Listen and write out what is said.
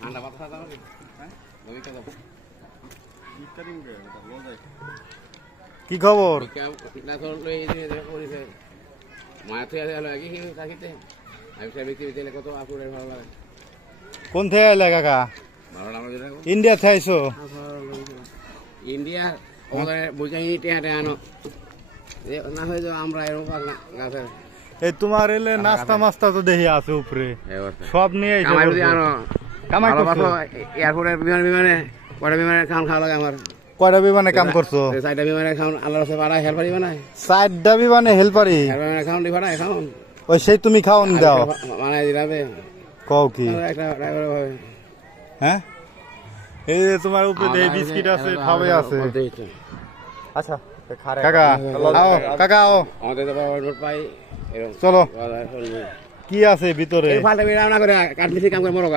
ঠান্ডা পাতা দাও হ্যাঁ কি খবর? কোন থেকে এলে কাকা? ইন্ডিয়া থেকে আইছো? ইন্ডিয়া বুঝাই আনো না হয়ে যাও আমরা এরকম গাছের এই তোমার এলে নাস্তা মাস্তা তো দেখি আছে উপরে সব নিয়ে এয়ারপোর্টের বিমানে কয়টা বিমানে খাওয়ান খাওয়া লাগে আমার কয়টা বিমানে কাম করছো? 4টা বিমানে খাওয়ান আল্লাহ রাস্তায় পাড়া হেল্পারি বানায় 4টা বিমানে হেল্পারি খাওয়ান পাড়ায় খাওয়ান ওই সেই তুমি খাওন দাও বানায় দিলাবে কও কি একটা ড্রাইভার ভাবে হ্যাঁ এই যে তোমার উপরে বিস্কিট আছে সবই আছে আচ্ছা কাকা আও কাকা আও আমাদের নোট পাই চলো কি আছে ভিতরে ফালটা বেরাও না করে কাটমিস্ত্রি কাম করে মরো